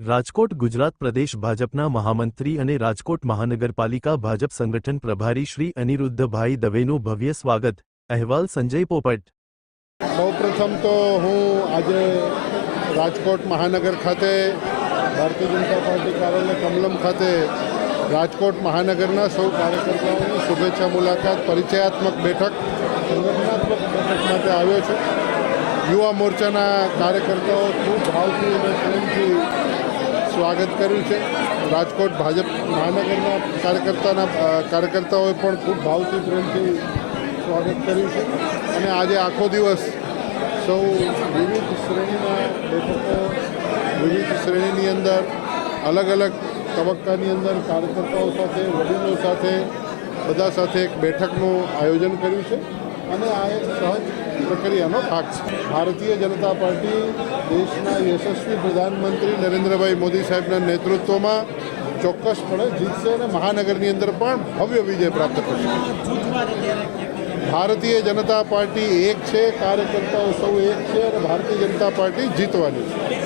રાજકોટ ગુજરાત પ્રદેશ ભાજપના મહામંત્રી અને રાજકોટ મહાનગરપાલિકા ભાજપ સંગઠન પ્રભારી શ્રી અનિરુદ્ધભાઈ દવેનું ભવ્ય સ્વાગત. અહેવાલ સંજય પોપટ. સૌપ્રથમ તો હું આજે રાજકોટ મહાનગર ખાતે ભારતીય જનતા પાર્ટી કાર્યાલય કમલમ ખાતે રાજકોટ મહાનગરના સૌ કાર્યકર્તાઓની શુભેચ્છા મુલાકાત પરિચયાત્મક બેઠક સંગઠનાત્મક બેઠક માટે આવ્યો છું. યુવા મોરચાના કાર્યકર્તાઓ ખૂબ ભાવથી અને પ્રેમથી સ્વાગત કર્યું છે. રાજકોટ ભાજપ મહાનગરના કાર્યકર્તાઓએ પણ ખૂબ ભાવથી પ્રેમથી સ્વાગત કર્યું છે. અને આજે આખો દિવસ સૌ વિવિધ શ્રેણીના લેખકો વિવિધ શ્રેણીની અંદર અલગ અલગ તબક્કાની અંદર કાર્યકર્તાઓ સાથે વડીલો સાથે બધા સાથે એક બેઠકનું આયોજન કર્યું છે અને આ એક સહજ પ્રક્રિયાનો ભાગ છે. ભારતીય જનતા પાર્ટી દેશના યશસ્વી પ્રધાનમંત્રી નરેન્દ્રભાઈ મોદી સાહેબના નેતૃત્વમાં ચોક્કસપણે જીતશે અને મહાનગરની અંદર પણ ભવ્ય વિજય પ્રાપ્ત કરશે. ભારતીય જનતા પાર્ટી એક છે, કાર્યકર્તાઓ સૌ એક છે અને ભારતીય જનતા પાર્ટી જીતવાની છે.